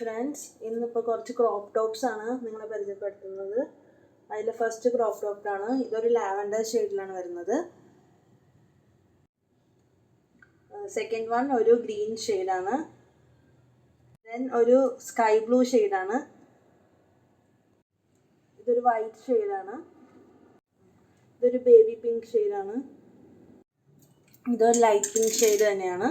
ഫ്രണ്ട്സ്, ഇന്നിപ്പോൾ കുറച്ച് crop tops ആണ് നിങ്ങളെ പരിചയപ്പെടുത്തുന്നത്. അതിൽ ഫസ്റ്റ് ക്രോപ്പ് ടോപ്പാണ്. ഇതൊരു ലാവൻഡർ ഷെയ്ഡിലാണ് വരുന്നത്. സെക്കൻഡ് വൺ ഒരു ഗ്രീൻ ഷെയ്ഡാണ്. ദെൻ ഒരു സ്കൈ ബ്ലൂ ഷെയ്ഡാണ്. ഇതൊരു വൈറ്റ് ഷെയ്ഡാണ്. ഇതൊരു ബേബി പിങ്ക് ഷെയ്ഡാണ്. ഇതൊരു ലൈറ്റ് പിങ്ക് ഷെയ്ഡ് തന്നെയാണ്.